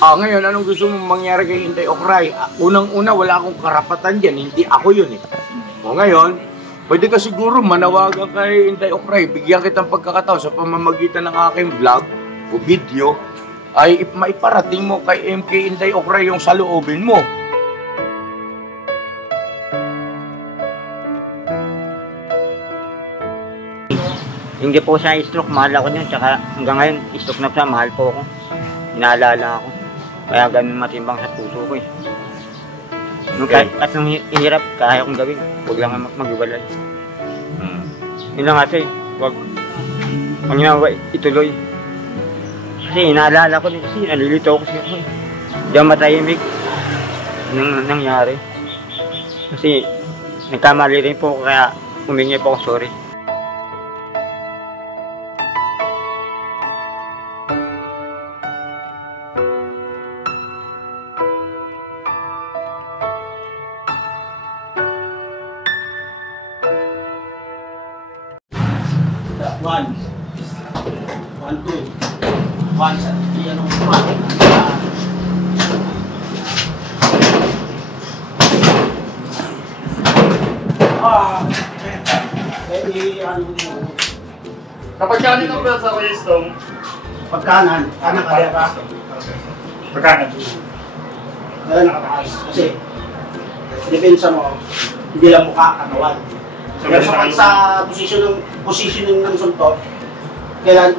Ngayon, anong gusto mong mangyari kay Inday Okray? Unang-una, wala akong karapatan dyan. Hindi ako yun eh. Ngayon, pwede ka siguro manawagan kay Inday Okray. Bigyan kitang pagkakataon sa pamamagitan ng aking vlog o video ay maiparating mo kay MK Inday Okray yung saloobin mo. Hindi po siya stroke, mahal ako niyan. Tsaka hanggang ngayon, stroke na siya, mahal po ako. Inaalala ako. Kaya ganun matimbang sa puso ko eh. Kahit nung hirap, kaya kong gawin. Huwag lang mag-iwalay. Yun lang kasi, huwag ginawa ituloy. Kasi inaalala ko din kasi nalilito ako siya. Hindi ako matahimik nung nangyari. Kasi nagkamali rin po kaya humingi po ako sorry. One, two, one, yan ang one. Kapag kanin ang bell sa Wisdom? Pagkanan, kanan kalera. Pagkanan. Kaya nakataas. Kasi, depensa mo, hindi lang mukha, katawan. Pero kapag sa positioning ng suntok, kailangan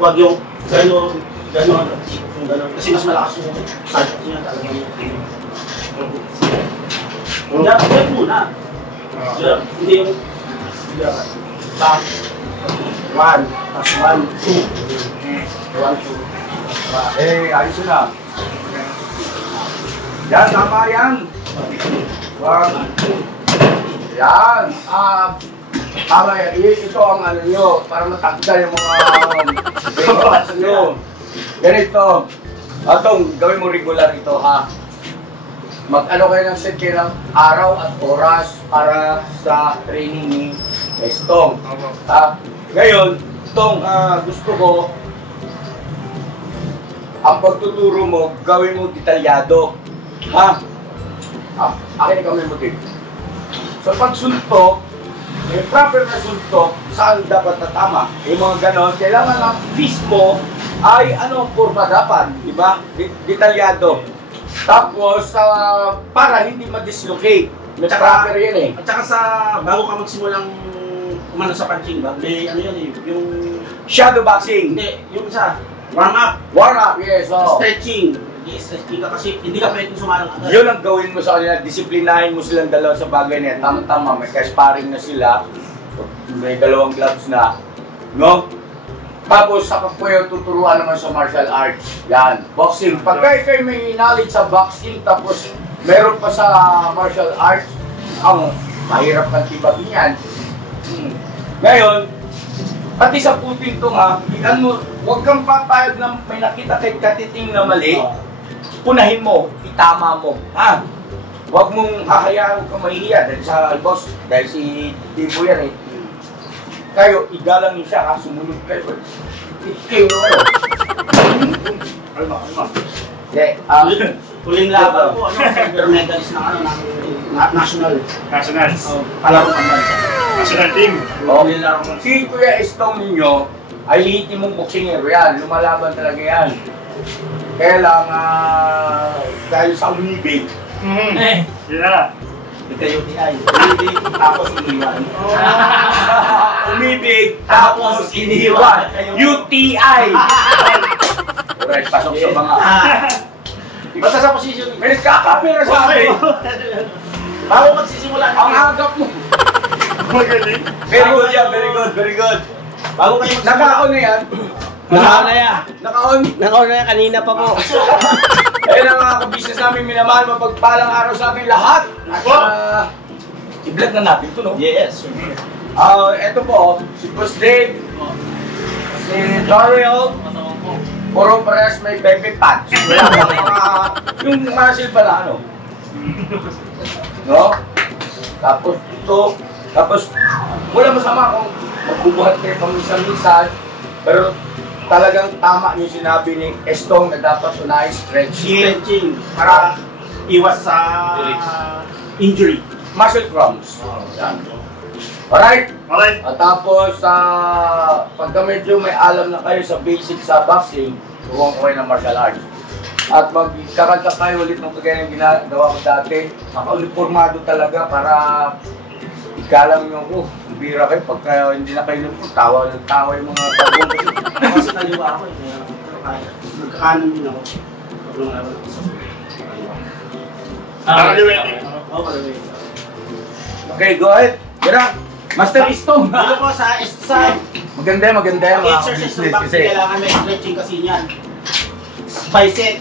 huwag yung gano'n, yung gano'n. Kasi mas malakas yung suntok niya talaga yung Diyan muna. Hindi yung back, one, tapos one, two. One, two. Ayos na. Yan, tama yan. One, two. Yan. Tama yan. Ito ang ano nyo, para matagda yung mga breakfast nyo. Ganito. Atong, gawin mo regular ito ha. Mag-ano kayo ng set kayo ng araw at oras para sa training ni Estong. Ngayon, Tong, gusto ko ang pagtuturo mo, gawin mo detalyado. Ha? Akin ikaw may motive. Sa pagsuntok, yung proper na suntok, saan dapat natama? Yung mga ganon, kailangan ng fist mo ay anong kurba dapat, di ba? Detalyado. Tapos, para hindi ma-dislocate. May proper yan eh. At saka bago ka magsimulang umano sa punching bag, may ano yan eh, yung shadow boxing. Hindi, yung isa, warm up. Warm up, yes. Stretching. I-stretching ka kasi hindi ka pwedeng sumalang agad. Yun ang gawin mo sa kanila. Disiplinahin mo silang dalawa sa bagay na yan. Tama-tama, may ka-sparring na sila. May dalawang gloves na. No? Tapos, saka po yung tuturuan naman sa martial arts. Yan, boxing. Pagka kayo may knowledge sa boxing, tapos meron pa sa martial arts, ang mahirap kang tibagin yan. Ngayon, pati sa puting ito nga, huwag kang papayag na may nakita kay katiting na mali, punahin mo, itama mo. Ha? Huwag mong hahayaan kang mahihiya dahil sa boss, dahil si Tibo yan eh. Kayo, igalang niyo siya, sumunod kayo. Kayo ano? Alma. Huling laban po, silver medalist ng national. Nationals. Palaro ng bansa. National team. Si Kuya Estong ninyo, ay legitimong boksingero yan. Lumalaban talaga yan. Kaya lang, dahil sa umibig. Yeah. UTI. Umibig, tapos iniwan. Umibig, tapos iniwan. UTI! Alright, pasok sa mga. Basta sa position. May nagkakapira sa akin. Bago magsisimula. Ang agap mo. Magaling. Very good yan, very good, very good. Bago kayo magsisimula. Naka-on na yan. Naka-on na yan. Naka-on. Naka-on na yan, kanina pa po. Ayun ang mga kabisnes namin, minamahal, mapagpalang araw sa ating lahat. At i-vlog na natin ito, no? Yes. Ito po, si Boss Dave, si Doriel, puro pares may baby pants. Yung muscle pala, ano? No? Tapos ito, tapos wala masama kung magbubuhat kayo paminsan-minsan, pero talagang tama yung sinabi ni Estong na dapat unahin stretching, Stretching para iwas sa injury. muscle cramps. Yan. Alright? Alright. At tapos, pagka medyo may alam na kayo sa basic sa boxing, turuan ko kayo ng martial arts. At magkakanta kayo ulit ng kagaya ng ginagawa ko dati, naka-uniformado talaga para ikalam nyo ko. Bira kayo, pagka hindi na kayo uniform, tawa yung mga tagong. Kasi naliwa ako eh. Kaya nagkakanan din ako. Pag lumalaban ako sa Nakaliwin. Oo, kalawin. Okay, go ahead. Tira, Master Istong. Dito po sa Maganda yung mga exercise ng business back, kasi. kailangan may stretching kasi niyan. Bicep.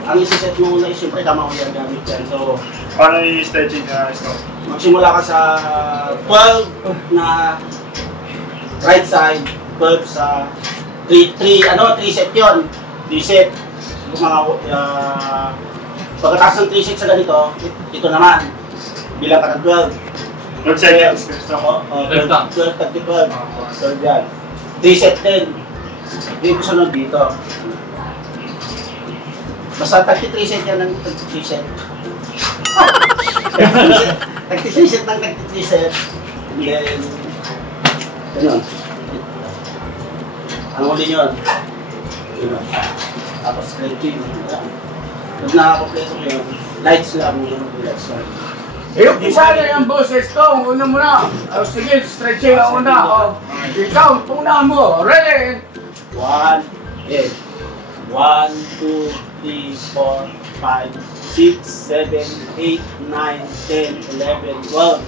Ang isi-set mo muna is siyempre tama ko yan gamit yan. So, Paano yung stretching ka, Estong? magsimula ka sa 12 na right side, 12 sa 3 set yun. 3 set. Yung mga, pagkatapos ng 3 set sa ganito, ito naman. Bilang ka ng 12. 12 seconds, Estong. 12, 12, 12 yan. 3 set din. Hindi ko sunod dito. Basta 33 set yan ng 33 set. 33 set ng 33 set. And then, ganun. Ano ulit yun? Ganun. Tapos stretching. Pag nakakompleto mo yun, lights lang mo yun. Lights lang. Yung paano yung boss Estong? Una mo na. Sige, stretching ang una. Ikaw, una mo. Ready? 1, 1, 2, 3, 4, 5, 6, 7, 8, 9, 10, 11, 12.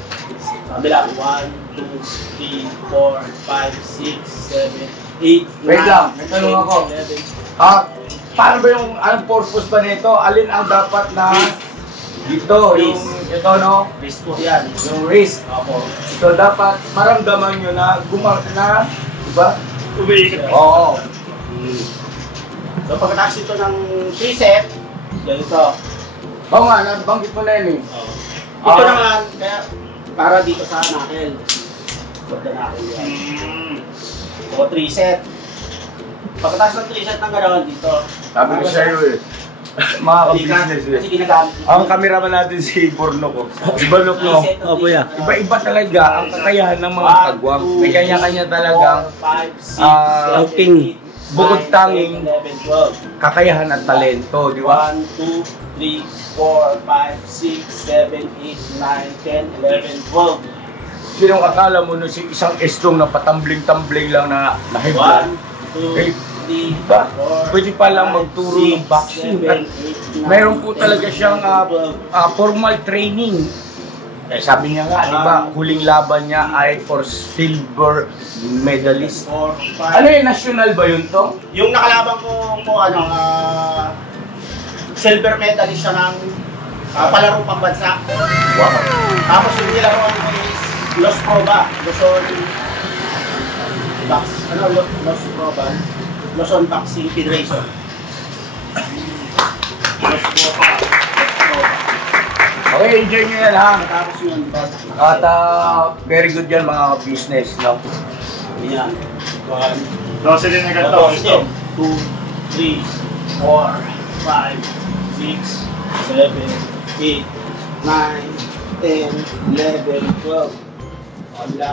Sabi lang, 1, 2, 3, 4, 5, 6, 7, 8, 9, Wait lang, may tanong ako. 11. Paano ba yung, anong purpose ba nito? Alin ang dapat na dito? Yung, ito no? Wrist po yan. Yung wrist. Opo. So dapat maramdaman nyo na na, diba? Umiikot. Oo. So pagkatapos ito ng 3 set, ganito. Oo nga, nabanggit mo na yun eh. Ito naman, kaya para dito sa knuckle. Pag knuckle yan. So 3 set. Pagkatapos ng 3 set ng gano'n dito. Sabi ko sa'yo eh. Mga ka-business Kasi eh. ginagamit. Ang kameraman natin si Borno ko. Si Borno ko. Opo, yeah. Iba-iba talaga ang kakayahan ng mga kagwang. May kanya-kanya talagang 5, 6, outing. 7, 8, Bukod 9, tanging 10, 11, 12. kakayahan at talento, di ba? 1, 2, 3, 4, 5, 6, 7, 8, 9, 10, 11, 12. Sinong akala mo na si isang Estong na patambling-tambling lang na nahibla? 1, 2, 3, Diba? 4, Pwede palang magturo ng boxing. At mayroon po talaga siyang formal training. Eh, sabi niya nga, di ba, huling laban niya ay for silver medalist. 4, 5. Ano yung national ba yun to? Yung nakalaban ko po, silver medalist siya ng palarong pambansa. Wow. Tapos yung nilaruan ko is Los Proba, Luzon Box, Los Proba, Luzon Boxing Federation. Los Proba. Okay, enjoy nyo yan ha. Tapos yun, At very good yan mga business, no? yan. 1, Dose din na ganito, Estong. 2, 3, 4, 5, 6, 7, 8, 9, 10, 11, 12. Wala.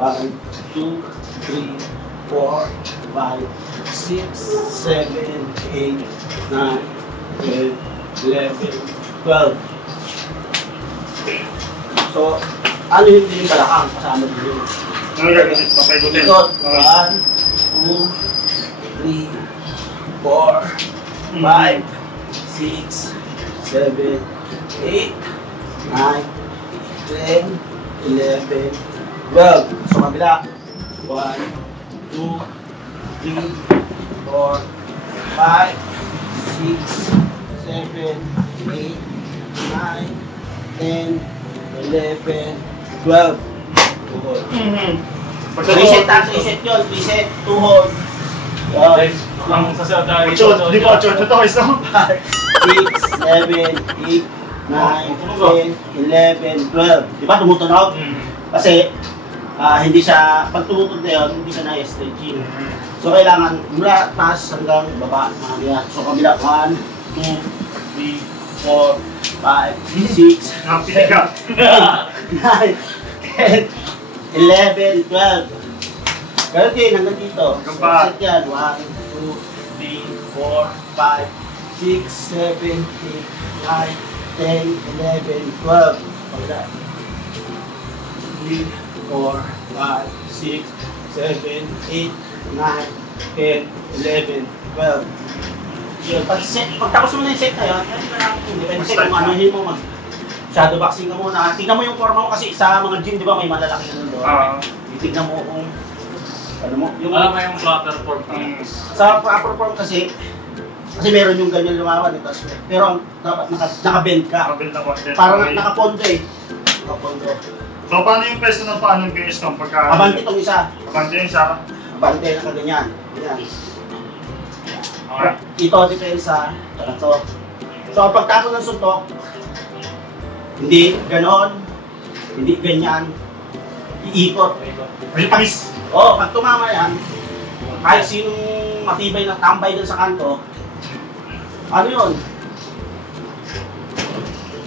1, 2, 3, 4, 5, 6, 7, 8, 9, 10, 11, 12. So, ano yung din balakang kasama din yun? Ano gagawin? Papaikutin. Ikot. Okay. 1, 2, 3, 4, 5, 6, 7, 8, 9, 10, 11, 12. So, kabila. 1, 2, 3, 4, 5, 6, 7, 8, 9, 10, 11, 12. Tuhod. Reset tayo, reset yun. Reset, tuhod. Ang sasabi. Di ba, 8 ito, Estong? 6, 7, 8, 9, 10, 11, 12. Di ba tumutunog? Kasi hindi siya, pag tumutunog na yun, hindi siya na-stretching. So kailangan mula taas hanggang baba. So kabila 1, 2, 3, 4, 5, 6, Napika. 9, 10, 11, 12. Ganun din hanggang dito. So set yan. 1, 2, 3, 4, 5, 6, 7, 8, 9, 10, 11, 12. Pagla. 3, 4, 5, 6, 7, 8, 9, 10, 11, 12. Yun, pagtapos mo na yung set na yun, depende kung anuhin mo, shadow boxing ka muna. Tingnan mo yung forma mo kasi sa mga gym, di ba, may malalaki na doon. Tingnan mo kung ano mo. Alam mo yung proper form. Sa proper form kasi meron yung ganyan lumawan. Pero ang dapat naka-bend ka. Naka-bend na content. Parang nakapondo eh. Nakapondo. So paano yung pwesto ng paano yung stone pagka... Abante itong isa. Abante yung isa. Abante na kaganyan. Ganyan. Okay. Ito depensa, tsaka to. So ang pagtako ng suntok, hindi ganon, hindi ganyan, iikot. Release. Oo, pag tumama yan, kahit sinong matibay na tambay dun sa kanto, ano yun?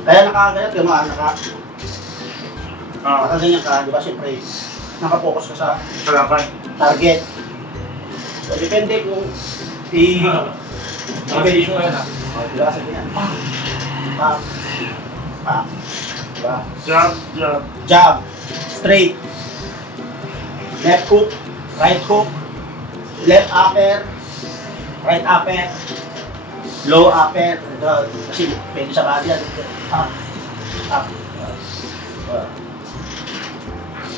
Kaya nakaganyan, nakaganyan ka, di ba? Siyempre, nakapokus ka sa Kalaban. target. So, depende kung Nakasisyo yan ah. diba kasi ganyan. Pam. Pam. Diba? Jab, jab. Jab. Straight. Left hook. Right hook. Left upper. Right upper. Low upper. Kasi pwede sa body yan. Up. Up.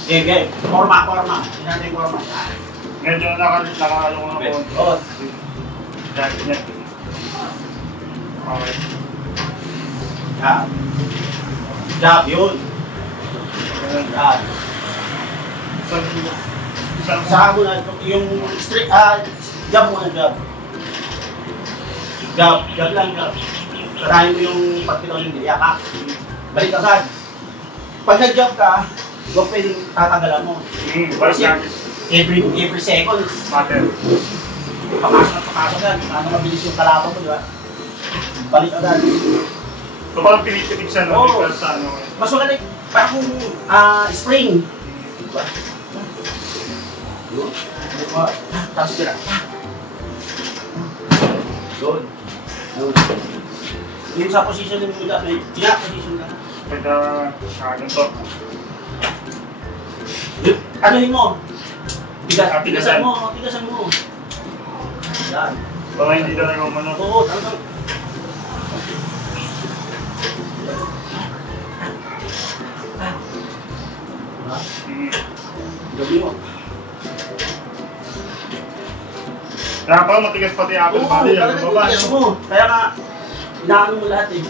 Okay. Forma. Hindi natin forma. Medyo nakakalo ko na po. Oo. Yan. Okay. Jab. Jab yun. Jab. Saka mo na yung straight, jab muna, jab. Jab lang, jab. Sarahin mo yung pagpitaw yung diliaka. Balik agad. Pag nag-jab ka, huwag pwedeng tatagalan mo. Every seconds. Matter. Papasok yan. Ano mabilis yung kalaban mo, di ba? Balik agad. So parang pinipitig siya, no? Oo. Sa ano. Mas magaling, parang kung spring. Diba? Yun. Tapos tira. Yun. Yung sa position mo dyan, may position ka. Pagka, ganito. Anuhin mo. Tigasan mo. Yan. Baka hindi talaga umano. Oo, talagang. Gabi mo. Kaya pa, matigas pati apple Oo, body. talagang tigas mo. Kaya nga, inaano mo lahat eh.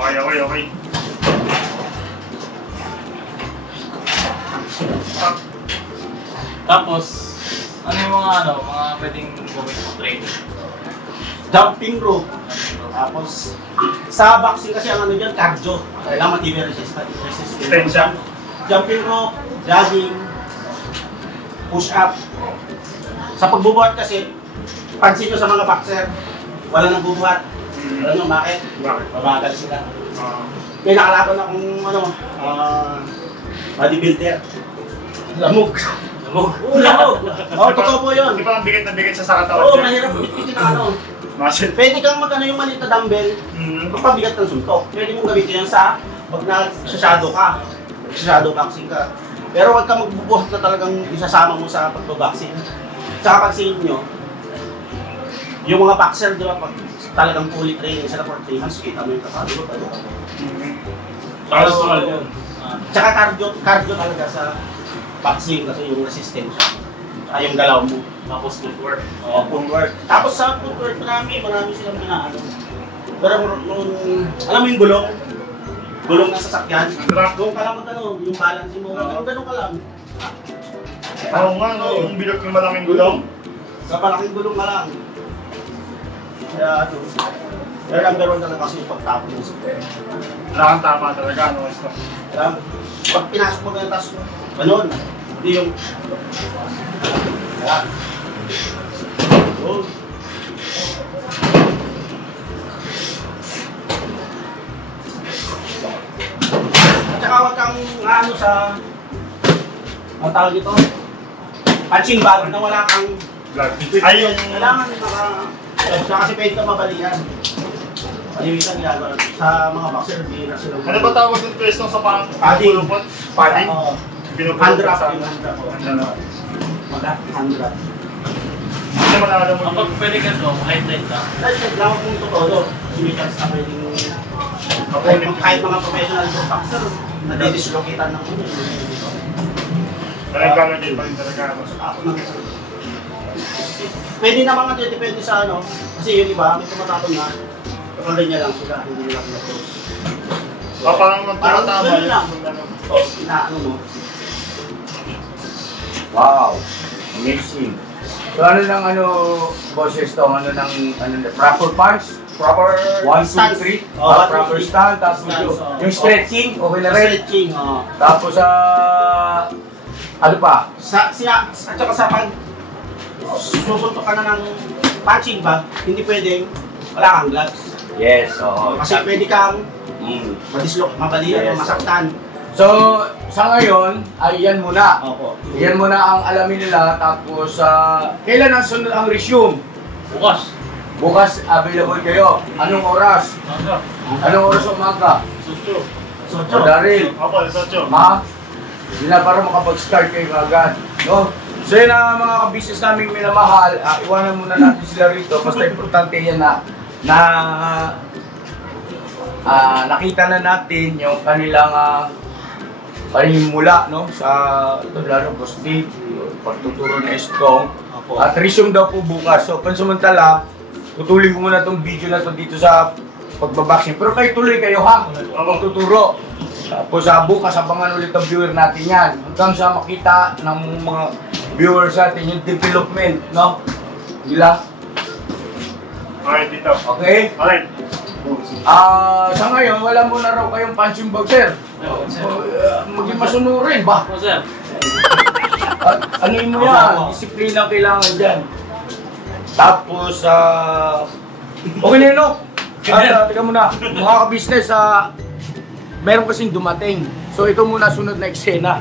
Okay. Tapos, ano yung mga pwedeng gawin sa training? Jumping rope. Tapos, sa boxing kasi ang ano dyan, cardio. Kailangan matibay resistance. Jumping rope, jogging, push up. Sa pagbubuhat kasi, pansin nyo sa mga boxer, wala nang bubuhat. Alam nyo, bakit? Mabagal sila. May nakalaban akong bodybuilder. Lamog. Oo, lamog. Oo, totoo po yun. Di ba ang bigat na bigat siya sa katawan? Oo, mahirap bitbitin ng ano. Muscle. Pwede kang yung maliit na dumbbell, magpabigat ng suntok. Pwede mong gamitin yan sa pag nag-shadow ka, shadow boxing ka. Pero huwag ka magbubuhat na talagang isasama mo sa pagbaboxing. Tsaka pag sa inyo, yung mga boxer, di ba, pag talagang fully training sila for 3 months, kita mo yung kakalo. Tsaka cardio talaga sa boxing kasi yung resistensya. Tsaka yung galaw mo. Tapos footwork. Oo, footwork. Tapos sa footwork marami silang pinaano. Pero alam mo yung gulong ng sasakyan, doon ka lang yung balance mo, ganun ka lang. Oo nga, no? Yung bilog yung malaking gulong. Sa malaking gulong ka lang. Kaya pero number 1 talaga kasi yung pagtapon ng square. Wala kang tama talaga, no? Kaya pag pinasok mo ganun, tapos ganun, Hindi yung... Yan. Oh. At saka huwag kang ano sa... Ang tawag ito? Punching bag na wala kang... Ay, yung... Kailangan kasi pwede ka mabalikan. Palimitan ginagawa sa mga boxer, bihira sila. Ano ba tawag yung pwesto sa parang Padding. pinupulupot? Padding? Oo. Pinupulupot Hand-wrap sa... yung hand-wrap. Hand-wrap. Hindi naman alam mo. Kapag pwede ka to, light lang. Dahil lang kung totoo, sumikas na pwedeng kahit mga professional boxer, nadidislocatan ng ulo. Talagang din pa rin talaga. Ako na pwede naman nga depende sa ano, kasi yung iba, may tumatapon na, kapag niya lang sila, hindi nila pinapos. Parang magtatama ganun yun. lang. Inaano mo. Wow, amazing. So ano ng ano, bosses to, ano ng proper punch? Proper 1, 2, 3? Oh, Proper stand, tapos yung stretching, okay na rin. Stretching, Tapos ano pa? at saka sa pag susuntok ka na ng punching bag, hindi pwedeng wala kang gloves. Yes, oo. Kasi pwede kang Mm. mabalian Yes. o masaktan. So, sa ngayon, ay yan muna. Opo. Yan muna ang alamin nila. Tapos, kailan ang sunod ang resume? Bukas. Bukas, available kayo. Anong oras? Ano? Anong oras sa umaga? Sutyo. So, O Daryl, Opo, Sotyo. ma, hindi na para makapag-start kayo agad. No? So yun ang mga ka-business namin minamahal. Iwanan muna natin sila rito. Basta importante yan na nakita na natin yung kanilang panimula, no? Sa ito lalo positive, pagtuturo na strong. At resume daw po bukas. So pansamantala, tutulin ko muna itong video na to dito sa pagbaboxing. Pero kayo tuloy kayo ha, magtuturo. Tapos bukas abangan ulit ang viewer natin yan. Hanggang sa makita ng mga viewers natin yung development, no? Nila. Alright, dito. Okay? Alright. Sa ngayon, wala mo na raw kayong punching bag, sir. Maging masunurin ba? Ako, sir. Ano mo yan? Disiplina kailangan dyan. Tapos, okay na yun, no? Teka muna, mga ka-business, meron kasing dumating. So, ito muna sunod na eksena.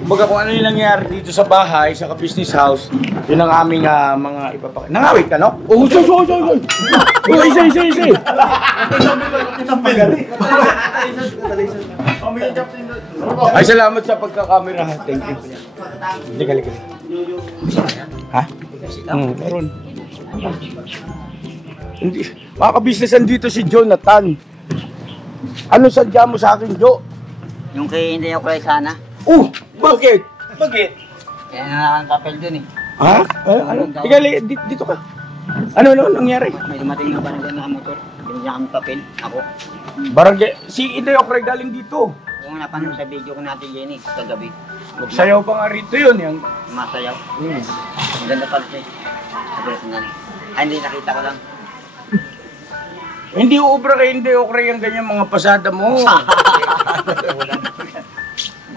Kumbaga kung ano yung nangyari dito sa bahay, sa ka-business house, yun ang aming mga ipapakita. Nangawit ka, no? Oh, soy! Oh, isa! Ay, salamat sa pagkakamera. Thank you. Gali. Ha? Meron. Hindi. Mga ka-business, andito si Jonathan. Ano sadya mo sa akin, Jo? Yung kay hindi ako kay sana. Bakit? Bakit? Kaya na ang papel dun eh. Ha? Ano? Gali, dito ka. Ano nangyari? May dumating na barangay na motor. Binigyan kami papel. Ako. Barangay, si Inday Okray galing dito. Kung napanood sa video ko natin Jenny, kagabi. Sayaw pa nga rito yun. Yung... Masayaw. Ang ganda pala siya. Sabi ko nga. Ay, hindi nakita ko lang. Hindi ubra kay Inday Okray ang ganyan mga pasada mo.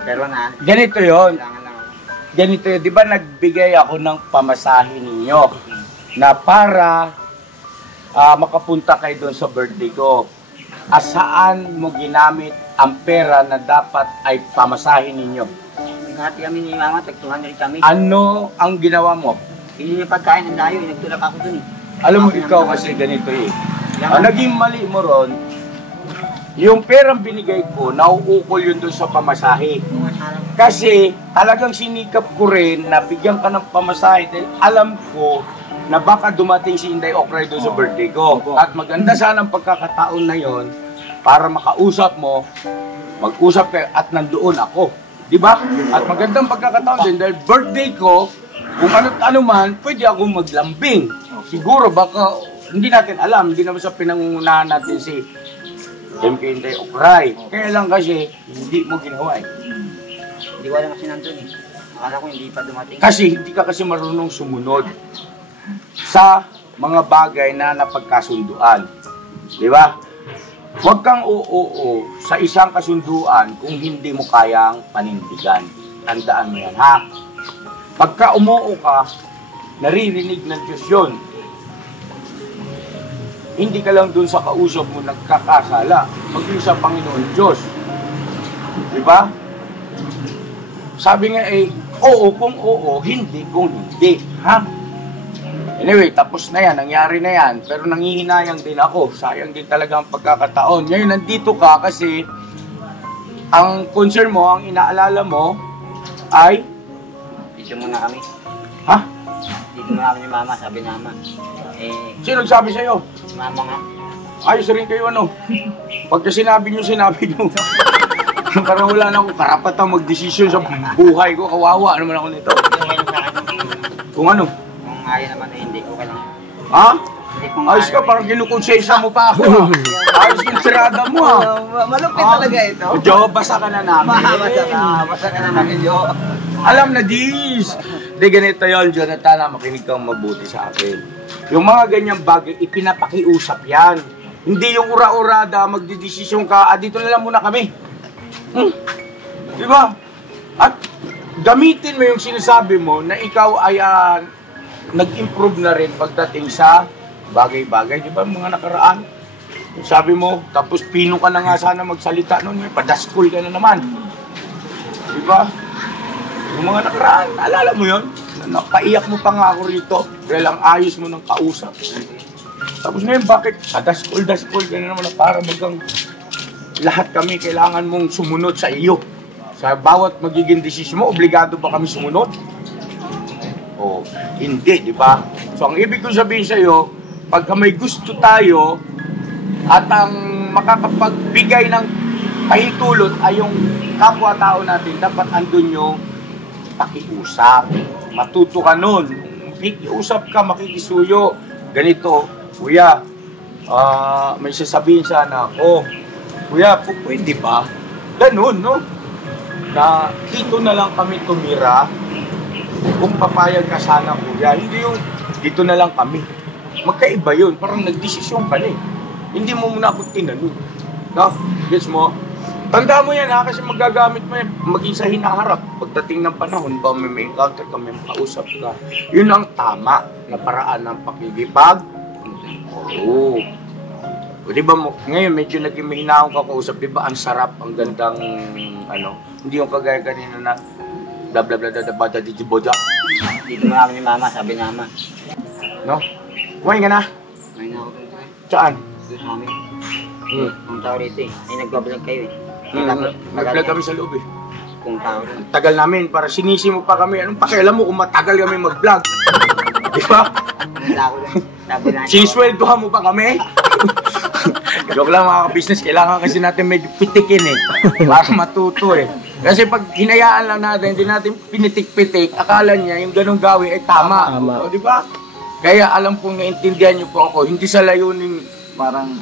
Pero na. Ganito yon. Kailangan lang ako. Ganito yun. Di ba nagbigay ako ng pamasahe ninyo na para makapunta kayo doon sa birthday ko. Saan mo ginamit ang pera na dapat ay pamasahe ninyo? Nagkati kami ni Mama, tag-200 kami. Ano ang ginawa mo? Hindi yung pagkain ng dayo, nagtulak ako dun eh. Alam mo ikaw kasi ganito eh. Ang naging mali mo ron, yung perang binigay ko, nauukol yun doon sa pamasahe. Kasi talagang sinikap ko rin na bigyan ka ng pamasahe dahil alam ko na baka dumating si Inday Okray doon sa birthday ko. At maganda sana ang pagkakataon na yon para makausap mo, mag-usap kayo at nandoon ako. Di ba? At magandang pagkakataon din dahil birthday ko, kung ano man, pwede akong maglambing. Siguro baka, hindi natin alam, hindi naman sa pinangungunahan natin si MK Inday Okray. Kaya lang kasi, hindi mo ginawa eh. Hindi ko alam kasi nandun eh. Akala ko hindi pa dumating. Kasi hindi ka kasi marunong sumunod sa mga bagay na napagkasunduan. Di ba? Huwag kang oo sa isang kasunduan kung hindi mo kayang panindigan. Tandaan mo yan, ha? Pagka umuo ka, naririnig ng Diyos yun. Hindi ka lang dun sa kausap mo nagkakasala, maging sa Panginoon Diyos. Diba? Sabi nga oo kung oo, hindi kung hindi. Ha? Anyway, tapos na yan, nangyari na yan. Pero nangihinayang din ako. Sayang din talaga ang pagkakataon. Ngayon, nandito ka kasi ang concern mo, ang inaalala mo ay... Dito muna kami. Ha? Dito muna kami ni Mama, sabi naman. Sino nagsabi sa'yo? Si Mama nga. Ayos rin kayo ano. Pagka sinabi nyo. Parang wala na akong karapatang mag-desisyon sa buhay ko. Kawawa naman ako nito. Kung ano? Kung ayaw naman hindi, okay lang. Ha? Ayos ka, parang kinukonsensya mo pa ako. Ayos yung sirada mo ha. Malupit talaga ito. Jo, basa ka na namin. Basta ka na namin, Jo. Alam na dis. Di ganito yun, Jonathan, makinig kang mabuti sa akin. Yung mga ganyang bagay, ipinapakiusap yan. Hindi yung ura-urada, magdidesisyon ka, dito na lang muna kami. Di ba? At gamitin mo yung sinasabi mo na ikaw ay nag-improve na rin pagdating sa bagay-bagay. Di ba mga nakaraan? Sabi mo, tapos pino ka na nga sana magsalita noon, padaskol ka na naman. Di ba? Yung mga nakaraan, alala mo yun? Napaiyak mo pa nga ako rito dahil ang ayos mo ng kausap. Tapos ngayon, bakit daskol ka na naman para bagang lahat kami kailangan mong sumunod sa iyo. Sa bawat magiging desisyon mo, obligado ba kami sumunod? O, hindi, di ba? So, ang ibig kong sabihin sa iyo, pagka may gusto tayo at ang makakapagbigay ng pahintulot ay yung kapwa-tao natin, dapat andun yung pakiusap. Matuto ka nun. Makikiusap ka, makikisuyo. Ganito, kuya, may sasabihin sana ako. Kuya, pwede ba? Ganun, no? Na dito na lang kami tumira. Kung papayag ka sana, kuya. Hindi yung dito na lang kami. Magkaiba yun. Parang nagdesisyon ka na eh. Hindi mo muna ako tinanong. No? Gets mo? Tanda mo yan ha, kasi magagamit mo yan. Maging sa hinaharap. Pagdating ng panahon, ba may encounter ka, may makausap ka. Yun ang tama na paraan ng pakikipag. Oo. O diba mo, ngayon medyo naging mahina akong kakausap, diba ang sarap, ang gandang, hindi yung kagaya kanina na bla bla bla bla bla bla di boja. Dito muna kami ni Mama, sabi naman. No? Kumain ka na? Kumain na ako doon. Saan? Doon sa amin. Kung tao rito eh. Ay nagbablog kayo eh. Nag-vlog kami sa loob eh. Kung tao rin. Tagal namin, para sinisi mo pa kami. Anong pakialam mo kung matagal kami mag-vlog? Diba? Sinisweldohan mo pa kami? Joke lang mga ka-business, kailangan kasi natin medyo pitikin eh. Para matuto eh. Kasi pag hinayaan lang natin, hindi natin pinitik-pitik, akala niya yung ganong gawin ay tama. O, di ba? Kaya alam kong naintindihan niyo po ako, hindi sa layunin parang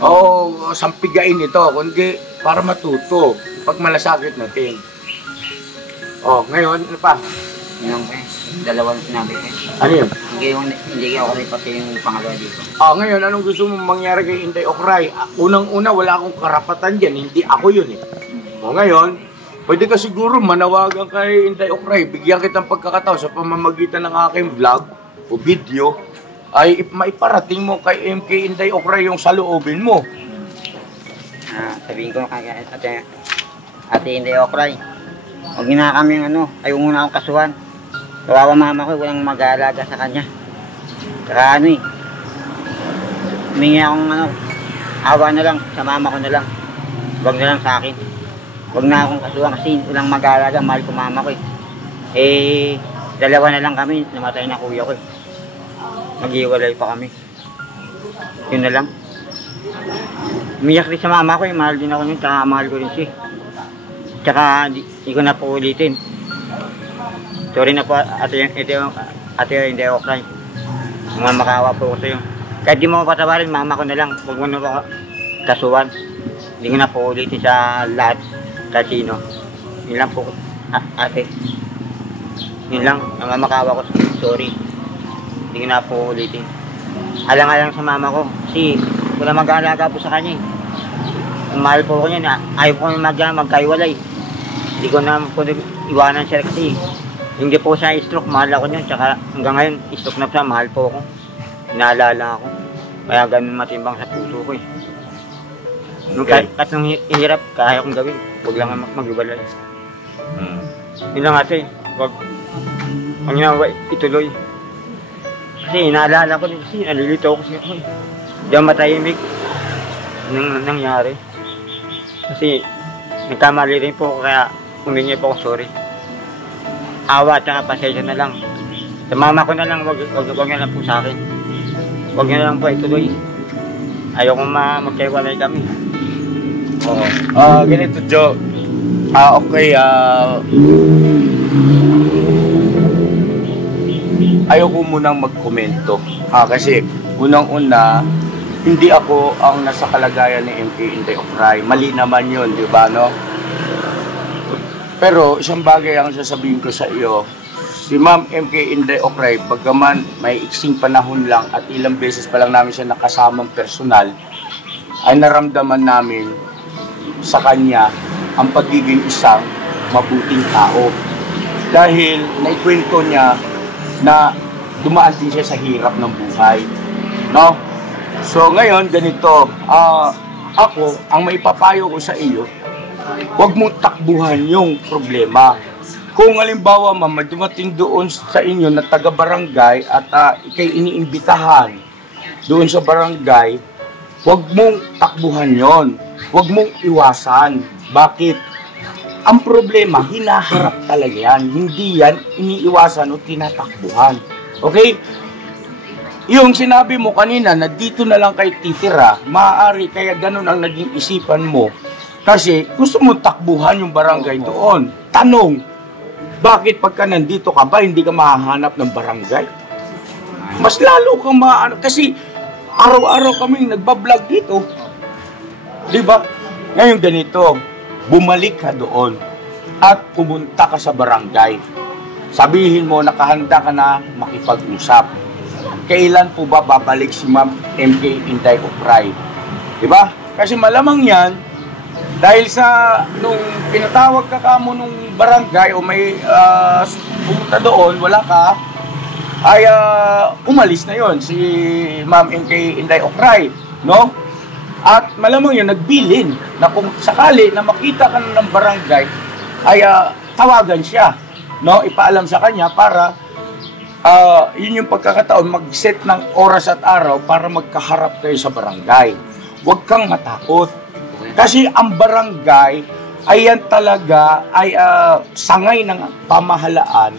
sampigain ito, kundi para matuto. Pag malasakit natin. O, ngayon, ano pa? Ngayon ko dalawang sinabi ko. Ano yun? Hindi ako rin pati yung pangalawa dito. Ngayon, anong gusto mong mangyari kay Inday Okray? Unang-una, wala akong karapatan dyan. Hindi ako yun eh. O ngayon, pwede ka siguro manawagan kay Inday Okray. Bigyan kitang pagkakataon sa pamamagitan ng aking vlog o video ay maiparating mo kay MK Inday Okray yung saloobin mo. Sabihin ko kay Ate Inday Okray. Huwag na kami ayaw muna akong kasuhan. Kawawa mama ko, walang mag-aalaga sa kanya. Saka humingi akong awa na lang, sa mama ko na lang. Huwag na lang sa akin. Huwag na akong kasuhan kasi walang mag-aalaga, mahal ko mama ko eh. Dalawa na lang kami, namatay na kuya ko eh. Mag-iwalay pa kami. Yun na lang. Umiyak rin sa mama ko eh, mahal din ako yun, tsaka mahal ko rin siya. Tsaka di ko na po ulitin. Sorry na po, ate hindi ako cry. Makawa po ko sa'yo. Kahit di mo patawarin, mama ko na lang. Huwag mo na po kasuhan. Hindi ko na po ulitin sa lahat. Kahit sino. Yun lang po, ate. Yun lang, makawa ko. Sorry. Hindi ko na po ulitin. Alang-alang sa mama ko. Kasi wala mag-aalaga po sa kanya eh. Mahal po ko niya na ayaw po magkaiwalay. Hindi ko na po iwanan siya kasi Hindi po siya stroke, mahal ako niyan. Tsaka hanggang ngayon, stroke na siya, mahal po ako. Inaalala ako. Kaya ganun matimbang sa puso ko eh. Nung kahit nung hirap, kaya kong gawin. Huwag lang mag-ibalay. Yun lang ate, huwag ang ginagawa ituloy. Kasi inaalala ko din kasi nalilito ako kasi ako eh. Hindi ako matahimik nang nangyari. Kasi nagkamali rin po ako kaya humingi po ako sorry. Awa at saka pasensya na lang. Sa mama ko na lang, wag na lang po sa akin. Wag na lang po ituloy. Ayoko magkaiwalay kami. Oo. Ganito, Joe. Okay, ayoko munang magkomento. Kasi unang-una, hindi ako ang nasa kalagayan ni MK Inday Ocray. Mali naman yun, di ba, no? Pero isang bagay ang sasabihin ko sa iyo, si Ma'am MK Inday Ocray, bagaman may iksing panahon lang at ilang beses pa lang namin siya nakasamang personal, ay naramdaman namin sa kanya ang pagiging isang mabuting tao. Dahil naikwento niya na dumaan din siya sa hirap ng buhay. No? So ngayon, ganito, ako, ang maipapayo ko sa iyo, huwag mong takbuhan yung problema. Kung halimbawa, mama, dumating doon sa inyo na taga-barangay at ikay iniimbitahan doon sa barangay, huwag mong takbuhan yon. Huwag mong iwasan. Bakit? Ang problema, hinaharap talaga yan. Hindi yan iniiwasan o tinatakbuhan. Okay? Yung sinabi mo kanina na dito na lang kayo titira, maaari kaya ganun ang naging isipan mo. Kasi gusto mo takbuhan yung barangay doon. Tanong, bakit pagka nandito ka ba, hindi ka mahahanap ng barangay? Mas lalo kang kasi araw-araw kaming nagbablog dito. Diba? Ngayon ganito, bumalik ka doon at pumunta ka sa barangay. Sabihin mo, nakahanda ka na makipag-usap. Kailan po ba babalik si Ma'am MK Inday Ocray? Diba? Kasi malamang yan, dahil sa nung pinatawag ka kamo nung barangay o may pumunta doon, wala ka, ay umalis na yon si Ma'am MK Inday Ocray, no? At malamang yun, nagbilin na kung sakali na makita ka ng barangay, ay tawagan siya, no? Ipaalam sa kanya para yun yung pagkakataon, mag-set ng oras at araw para magkaharap kayo sa barangay. Huwag kang matakot. Kasi ang barangay ay yan talaga ay sangay ng pamahalaan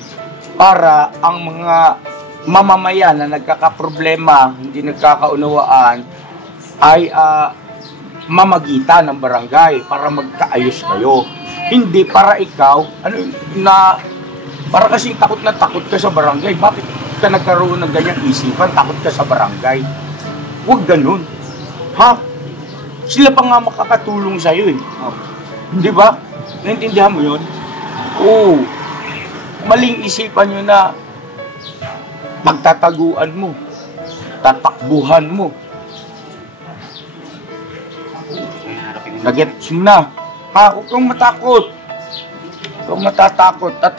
para ang mga mamamayan na nagkakaproblema, hindi nagkakaunawaan, ay mamagitan ng barangay para magkaayos kayo. Hindi para ikaw, para kasing takot na takot ka sa barangay. Bakit ka nagkaroon ng ganyang isipan? Takot ka sa barangay. Huwag ganun. Ha? Sila pa nga makakatulong sa'yo eh. Di ba? Naintindihan mo yun? Oo. Maling isipan nyo na pagtataguan mo, tatakbuhan mo. Nagets mo na. Ha? Huwag kang matakot. Huwag kang matatakot. At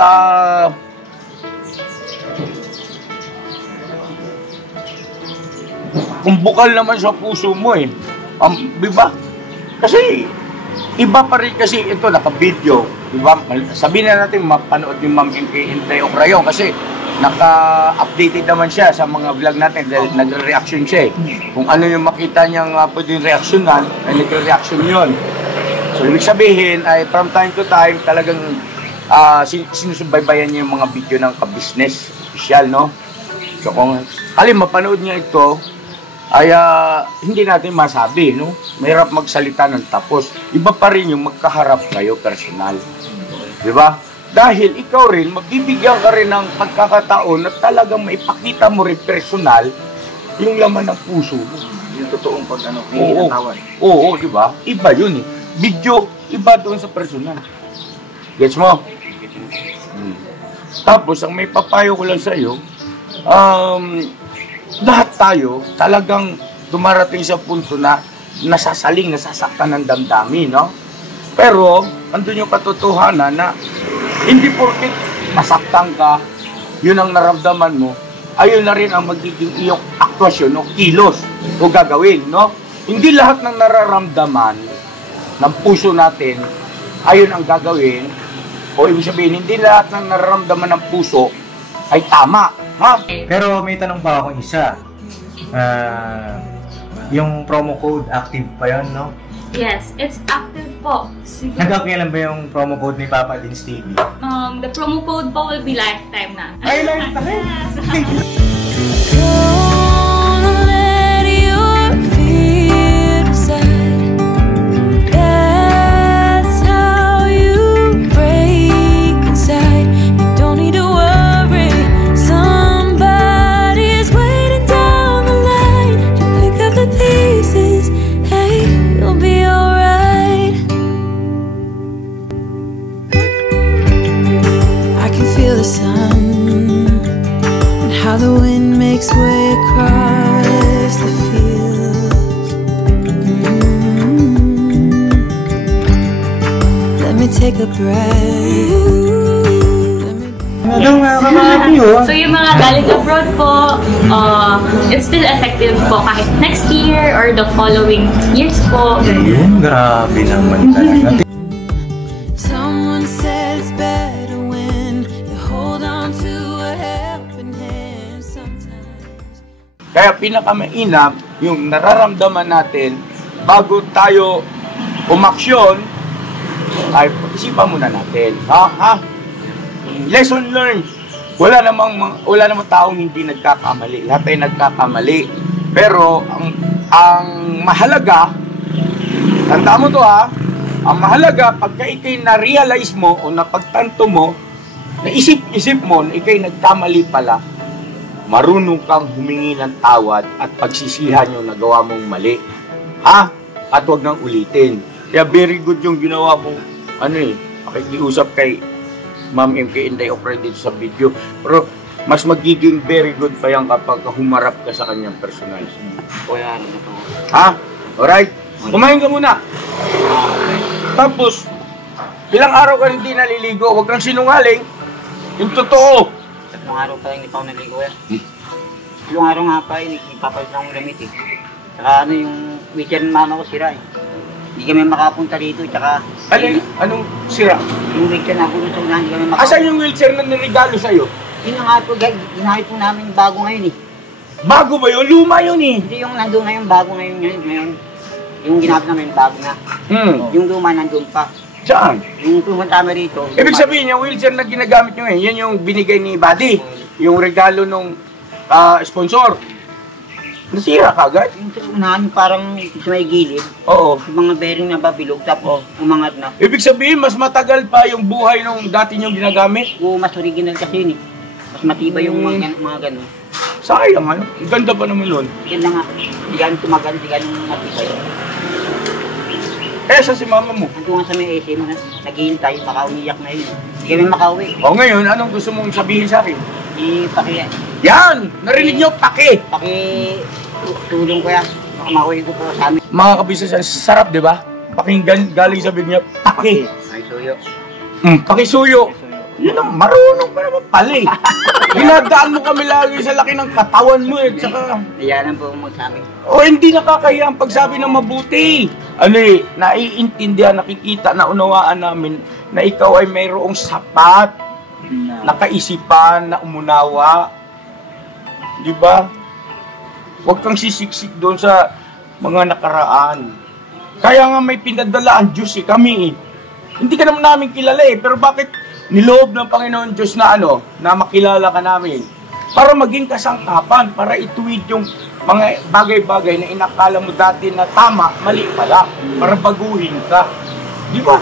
kung bukal naman sa puso mo eh. Diba? Kasi iba pa rin kasi ito, naka-video. Diba? Sabihin na natin, mapanood ni Ma'am MK Inday Ocray kasi naka-updated naman siya sa mga vlog natin dahil nagre-reaction siya eh. Kung ano yung makita niyang pwedeng reaksyonan, ay nagre-reaction yun. So, ibig sabihin ay from time to time talagang sinusubaybayan niya yung mga video ng ka-business official, no? So, kung mapanood niya ito, ay hindi natin masabi, no? Mahirap magsalita ng tapos. Iba pa rin yung magkaharap kayo personal. Di ba? Dahil ikaw rin, magbibigyan ka rin ng pagkakataon na talagang maipakita mo rin personal yung laman ng puso mo. Yung totoong hinatawad. Oo, di ba? Iba yun eh. Video, iba doon sa personal. Gets mo? Tapos, ang may papayo ko lang sa iyo, lahat tayo talagang dumarating sa punto na nasasaling, nasasaktan ng damdamin, no? Pero, andun yung katotohanan na hindi porket nasaktan ka, yun ang naramdaman mo, ayun na rin ang magiging iyong aktwasyon o kilos o gagawin, no? Hindi lahat ng nararamdaman ng puso natin, ayun ang gagawin, o ibig sabihin, hindi lahat ng nararamdaman ng puso ay tama, ha? Pero may tanong pa akong isa. Yung promo code, active pa yun, no? Yes, it's active po. Sige. Hanggang kailan ba yung promo code ni Papa Dins TV? The promo code po will be lifetime na. Ay, lifetime? Don't let your fear decide. That's how you break inside. You don't need to worry. Somebody's waiting down the line to pick up the pieces. Hey, you'll be alright. I can feel the sun. How the wind makes way across the fields. Let me take a breath. So yung mga galing abroad po, it's still effective po kahit next year or the following years po. Ayun, grabe naman talaga. Someone said it's better when you hold on to a helping hand sometimes. Kaya pinakamainam yung nararamdaman natin bago tayo umaksyon ay pag-isipan muna natin. Ha? Lesson learned. Wala namang taong hindi nagkakamali. Lahat ay nagkakamali. Pero ang mahalaga, tanda mo to ha, ang mahalaga pagka ikay na-realize mo o napagtanto mo, naisip-isip mo na ikay nagkamali pala, marunong kang humingi ng tawad at pagsisihan yung nagawa mong mali. Ha? At huwag nang ulitin. Kaya very good yung ginawa mo, pakikiusap kay Ma'am MK Inday Okra dito sa video. Pero mas magiging very good pa yan kapag humarap ka sa kanyang personal. Kuya, ano to? Ha? Alright? Kumain ka muna. Tapos, ilang araw ka hindi naliligo, huwag kang sinungaling. Yung totoo. Tatlong araw pa lang hindi pa ako naligo yan. Tatlong araw nga pa, nagpapalit lang ang gamit eh. Saka yung wheelchair ng mama ko sira eh. Hindi kami makapunta dito, tsaka... Anong sira? Yung wheelchair na puso na, hindi kami makapunta. Asan yung wheelchair na niregalo sa'yo? Yun nga po, ginamit po namin bago ngayon eh. Bago ba yun? Luma yun eh. Hindi yung nandun ngayon, bago ngayon. Yung ginamit namin bago na. Yung luma nandun pa. Saan? Yung pumunta kami rito. Ibig sabihin, yung wheelchair na ginagamit nyo ngayon, yan yung binigay ni Buddy. Yung regalo nung sponsor. Nasira kagad? Yung unahan parang sa may gilid. Oo. Yung mga bearing na babilog, tapos umangat na. Ibig sabihin, mas matagal pa yung buhay nung dati nyo ginagamit? O mas original kasi yun eh. Mas matibay yung mga gano'n. Sayang ano? Ang ganda pa naman nun. Yan na nga. Hindi ganun tumagal, hindi ganun matibay. Sa si mama mo? Ando nga sa may SM, naghihintay, baka umiyak na yun. Hindi kami makauwi. O ngayon, anong gusto mong sabihin sa akin? Yan! Narinig nyo? Paki! Tulong ko yan. Baka makauwi ko po sa amin. Mga kabisnes, sarap di ba? Pakinggan galing sa big niya, paki! Ay, suyo. Pakisuyo. Yun ang marunong pa naman pala eh. Dinadaan mo kami lagi sa laki ng katawan mo eh. Tsaka... Iyanan po mo sa amin. O hindi nakakaya ang pagsabi ng mabuti. Naiintindihan, nakikita, naunawaan namin na ikaw ay mayroong sapat na kaisipan, na umunawa. Di ba? Huwag kang sisiksik doon sa mga nakaraan. Kaya nga may pinadala ang Diyos eh, kami eh. Hindi ka naman namin kilala eh, pero bakit niloob ng Panginoon Diyos na na makilala ka namin? Para maging kasangkapan, para ituwid yung mga bagay-bagay na inakala mo dati na tama, mali pala. Para baguhin ka. Di ba?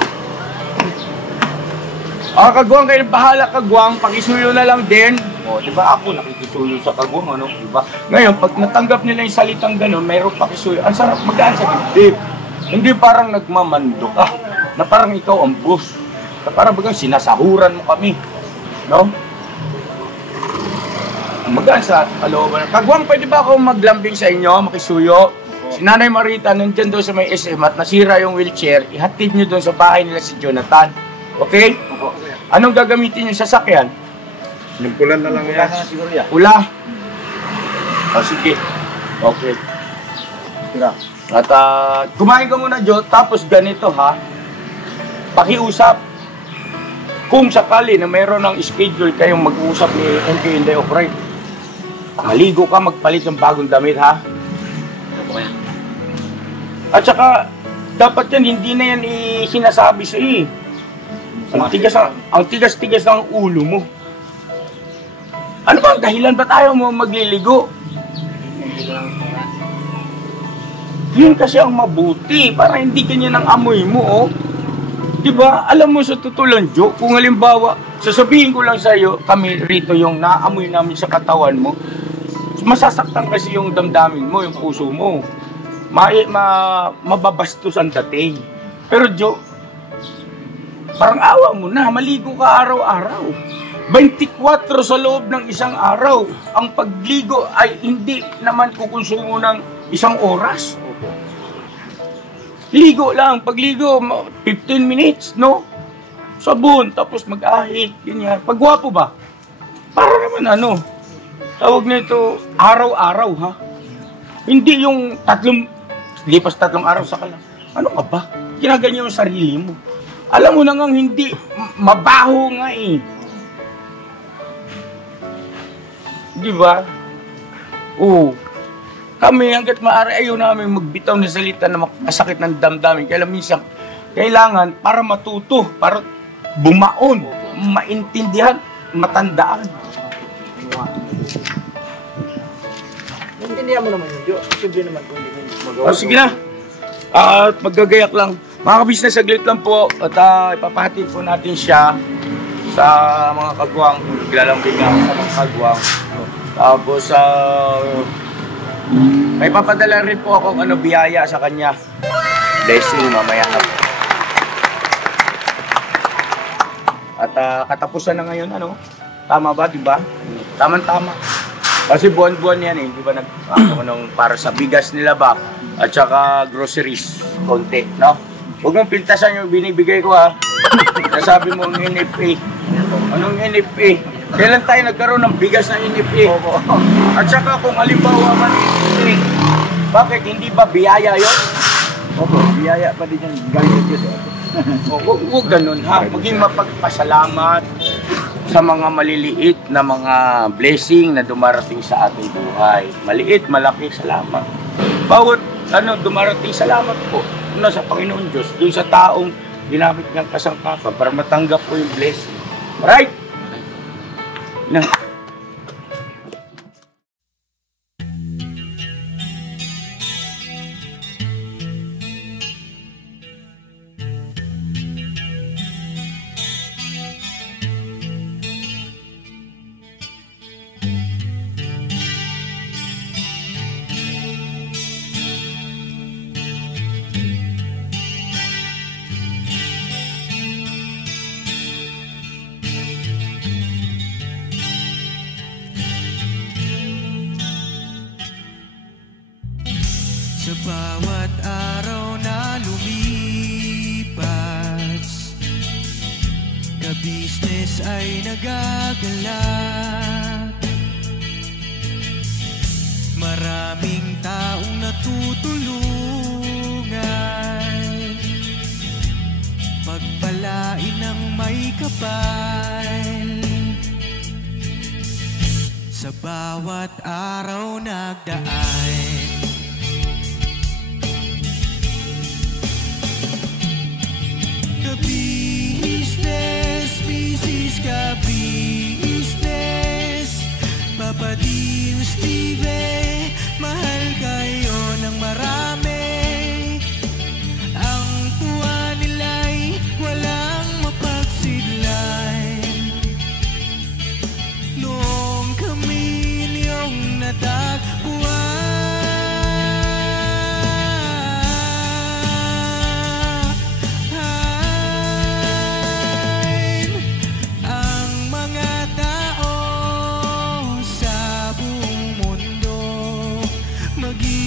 Kagwang, kayo bahala Kagwang, pakisuyo na lang din. O, di ba ako nakikisuyo sa Kagwang, ano? Di ba? Ngayon, pag natanggap nila yung salitang gano'n, mayroong pakisuyo. Ang sarap magaan sa dibdib. Hindi parang nagmamando ka, na parang ikaw ang boss. Na parang bagang sinasahuran mo kami. No? Magaan sa kalooban. Kagwang, pwede ba ako maglambing sa inyo, makisuyo? Si Nanay Marita, nandyan doon sa may SM at nasira yung wheelchair, ihatid nyo doon sa bahay nila si Jonathan. Okay? Anong gagamitin yung sasakyan? Yung pula na lang yan. siguro yan. Pula. O, sige. Okay. Tira. At kumain ka muna, Jo. Tapos ganito, ha. Pakiusap. Kung sakali na mayroon ng schedule kayong mag-uusap ni MK Inday Okray, maligo ka, magpalit ng bagong damit, ha? At saka, dapat yan, hindi na yan sinasabi sa iyo. Ang tigas-tigas ng ulo mo. Ano ba ang dahilan? Ba't ayaw mo magliligo? Yun kasi ang mabuti, para hindi ganyan ang amoy mo, oh. Diba? Alam mo sa totoo lang, Jo, kung halimbawa, sasabihin ko lang sa'yo, kami rito yung naamoy namin sa katawan mo, masasaktan kasi yung damdamin mo, yung puso mo. Mababastos ang dating. Pero Jo, parang awa mo na, maligo ka araw-araw. 24 sa loob ng isang araw. Ang pagligo ay hindi naman kukonsumo ng isang oras. Ligo lang, pagligo, 15 minutes, no? Sabon, tapos mag-ahit, ganyan. Pagwapo ba? Para naman tawag nito, araw-araw, ha? Hindi yung lipas 3 araw sa lang. Ano ka ba? Ginaganyan yung sarili mo. Alam mo na nga hindi, mabaho nga eh. Di ba? Oo. Kami hanggat maaari ayaw namin magbitaw na salita na makasakit ng damdamin. Kaya minsan, kailangan para matuto, para bumaon, maintindihan, matandaan. Naintindihan mo naman yun, Jo. Simple naman kung hindi mo magawa. Sige na. At maggagayak lang. Mga kabisnes, saglit lang po. At ipapahatid po natin siya sa mga kagwang. Naglalambing ako sa mga kagwang. Tapos, may papadala rin po akong biyaya sa kanya. Blessing, mamaya na po. At katapusan na ngayon, tama ba, di ba? Tama-tama. Kasi buwan-buwan yan eh, di ba, para sa bigas nila ba? At saka groceries, konti, no? Huwag mong pintasan yung binibigay ko, ha? Nasabi mo ang NFA. Anong NFA? Kailan tayo nagkaroon ng bigas na NFA? At saka kung halimbawa man NFA, bakit hindi ba biyaya yun? Opo, biyaya pa din yan. Galit yun. Huwag ganun, ha? Maging mapagpasalamat sa mga maliliit na mga blessing na dumarating sa ating buhay. Maliit, malaki, salamat. Bawat dumarating, salamat po sa Panginoon Diyos, dun sa taong ginamit niyang kasangkapan para matanggap po yung blessing. Right? Na. Sa bawat araw na lumipas, ka-business ay nagagalak. Maraming taong natutulungan, pagpalain ng may kapal. Sa bawat araw nagdaan, business, ka-business, Papa Dio Steve, mahal kayo ng marami. Ang tuwa nila'y walang mapagsidlan. Noong kami niyong natagpuan, maging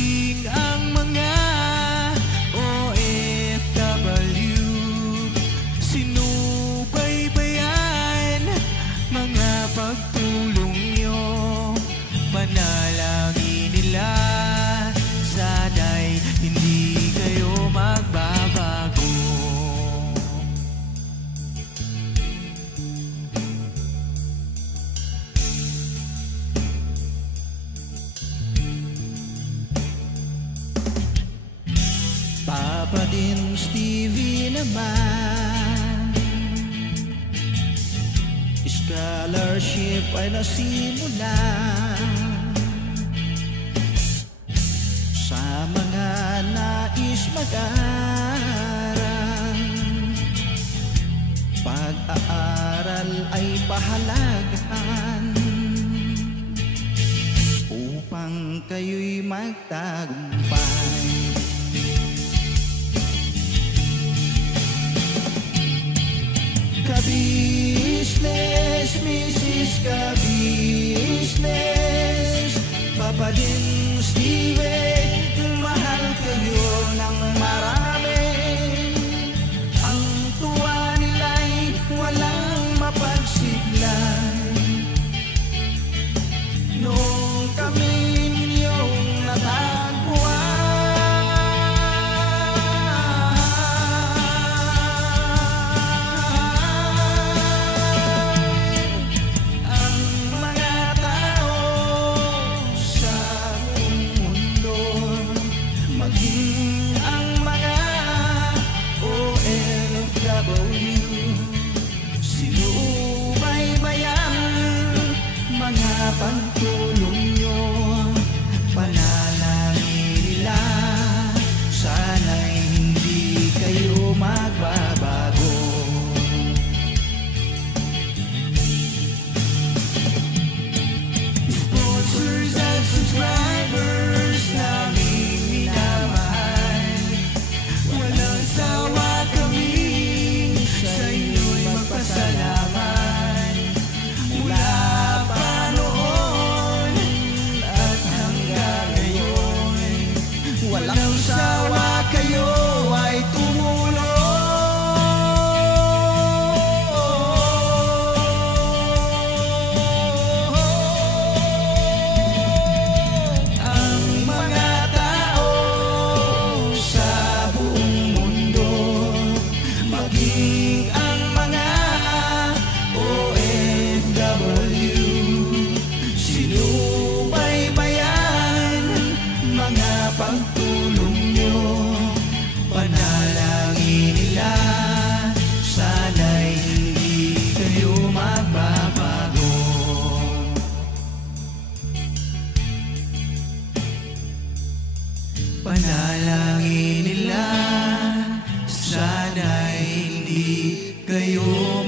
Papa din Stevie naman, scholarship ay nasimula sa mga nais mag-aral. Pag-aaral ay pahalagahan upang kayo'y magtagumpay. Ka-business, Mrs. Ka-business, Papa din Stevie, mahal kayo ng marami. Ang tuwa nila'y walang mapagsiglay. Nung kami ninyong natagpuan, ang mga tao sa buong mundo, maging ang mga OFW, sinubaybayan mga pagtulong nyo. Panalangin nila, sana'y hindi kayo magbabago. Sponsors at subscribers namin minamahal, walang sawa kami sa inyo'y magpasalamat. Mula pa noon at hanggang ngayon, walang sawa kayo ay tumulong. Ang mga tao sa buong mundo, maging ang mga OFW, sinubaybayan mga pagtulong nyo. Panalangin nila, sana'y hindi kayo magbabago. Panalangin nila, sana'y hindi kayo